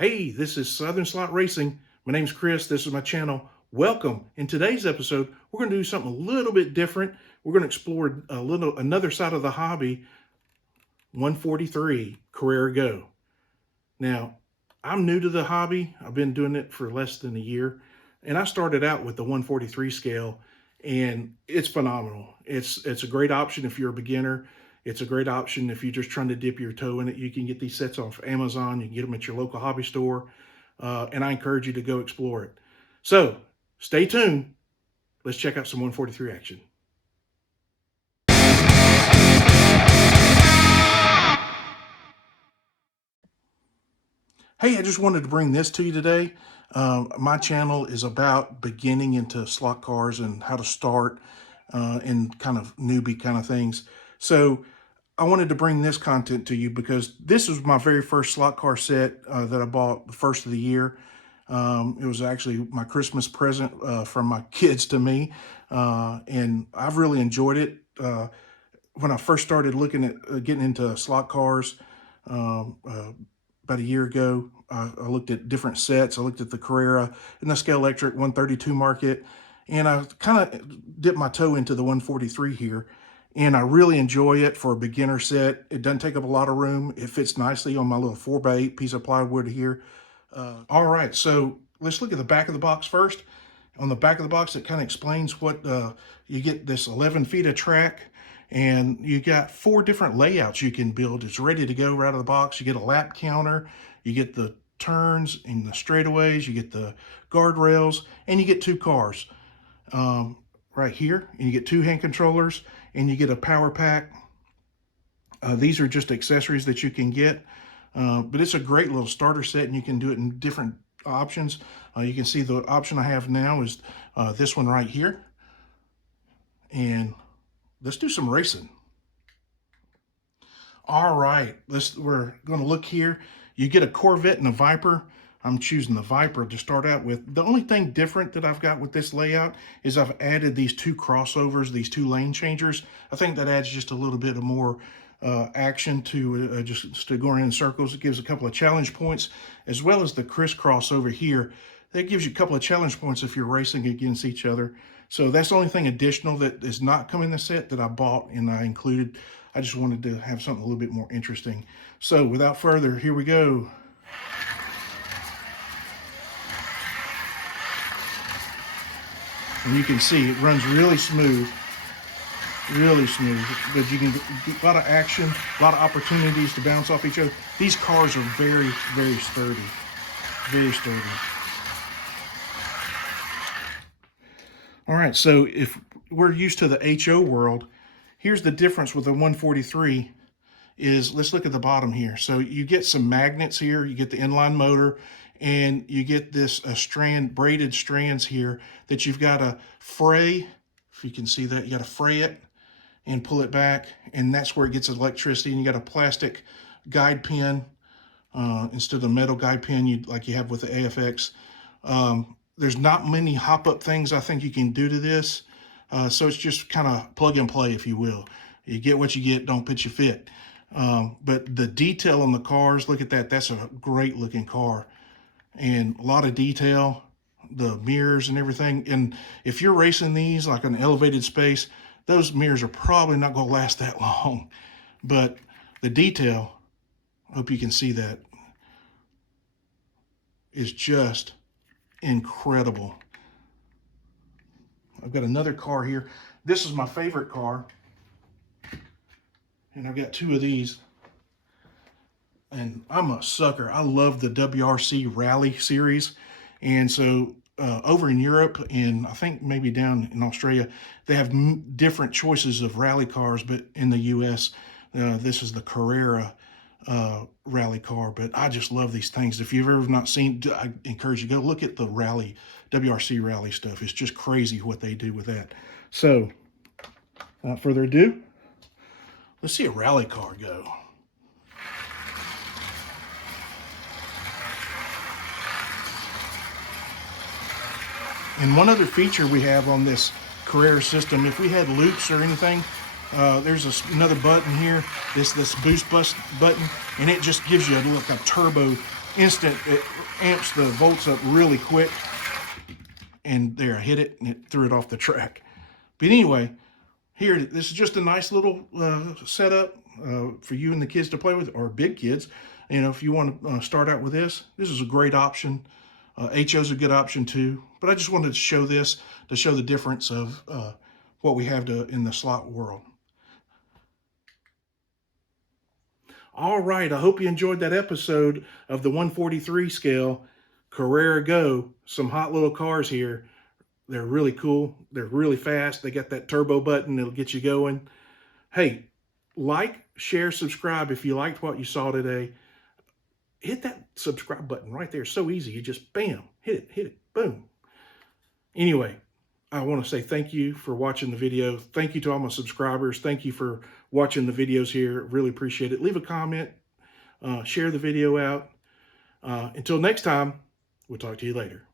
Hey, this is Southern Slot Racing. My name's Chris. This is my channel. Welcome. In today's episode, we're going to do something a little bit different. We're going to explore another side of the hobby, 143 Carrera Go. Now, I'm new to the hobby. I've been doing it for less than a year, and I started out with the 143 scale, and it's phenomenal. It's a great option if you're a beginner. It's a great option if you're just trying to dip your toe in it. You can get these sets off Amazon. You can get them at your local hobby store, and I encourage you to go explore it. So stay tuned. Let's check out some 143 action. Hey, I just wanted to bring this to you today. My channel is about beginning into slot cars and how to start and kind of newbie kind of things. So I wanted to bring this content to you because this was my very first slot car set that I bought the first of the year. It was actually my Christmas present from my kids to me, and I've really enjoyed it. When I first started looking at getting into slot cars, about a year ago, I looked at different sets. I looked at the Carrera and the Scale Electric 132 market, and I kind of dipped my toe into the 143 here, and I really enjoy it for a beginner set. It doesn't take up a lot of room. It fits nicely on my little 4x8 piece of plywood here. All right, so let's look at the back of the box first. On the back of the box, it kind of explains what you get. This 11 feet of track, and you got 4 different layouts you can build. It's ready to go right out of the box. You get a lap counter, you get the turns and the straightaways, you get the guardrails, and you get 2 cars right here, and you get 2 hand controllers, and you get a power pack. These are just accessories that you can get, but it's a great little starter set, and you can do it in different options. You can see the option I have now is this one right here, and let's do some racing. All right, we're going to look here. You get a Corvette and a Viper. I'm choosing the Viper to start out with. The only thing different that I've got with this layout is I've added these 2 crossovers, these 2 lane changers. I think that adds just a little bit of more action to just to going in circles. It gives a couple of challenge points, as well as the crisscross over here. That gives you a couple of challenge points if you're racing against each other. So that's the only thing additional that is not coming in the set that I bought and I included. I just wanted to have something a little bit more interesting. So without further, here we go. And you can see it runs really smooth, but you can get a lot of action, a lot of opportunities to bounce off each other. These cars are very, very sturdy, very sturdy. All right, so if we're used to the HO world, here's the difference with the 143 is, let's look at the bottom here. So you get some magnets here, you get the inline motor, and you get this braided strands here that you've got to fray. If you can see that, you got to fray it and pull it back, and that's where it gets electricity. And you got a plastic guide pin instead of the metal guide pin like you have with the AFX. There's not many hop-up things I think you can do to this, so it's just kind of plug and play, if you will. You get what you get, don't pitch your fit. But the detail on the cars, look at that. That's a great looking car, and a lot of detail, the mirrors and everything. And if you're racing these like an elevated space, those mirrors are probably not going to last that long. But the detail, I hope you can see that, is just incredible. I've got another car here. This is my favorite car, and I've got 2 of these, and I'm a sucker. I love the WRC Rally series, and so over in Europe, and I think maybe down in Australia, they have different choices of rally cars, but in the US, this is the Carrera rally car. But I just love these things. If you've ever not seen, I encourage you to go look at the WRC rally stuff. It's just crazy what they do with that. So without further ado, let's see a rally car go. And one other feature we have on this Carrera system, if we had loops or anything, there's another button here, this boost button, and it just gives you a turbo instant. It amps the volts up really quick. And there, I hit it and it threw it off the track. But anyway, here, this is just a nice little setup for you and the kids to play with, or big kids. You know, if you want to start out with this is a great option. HO's a good option too. But I just wanted to show this to show the difference of what we have in the slot world. All right, I hope you enjoyed that episode of the 143 scale Carrera Go. Some hot little cars here. They're really cool. They're really fast. They got that turbo button that'll get you going. Hey, like, share, subscribe if you liked what you saw today. Hit that subscribe button right there. So easy. You just, bam, hit it, boom. Anyway, I want to say thank you for watching the video. Thank you to all my subscribers. Thank you for watching the videos here. Really appreciate it. Leave a comment. Share the video out. Until next time, we'll talk to you later.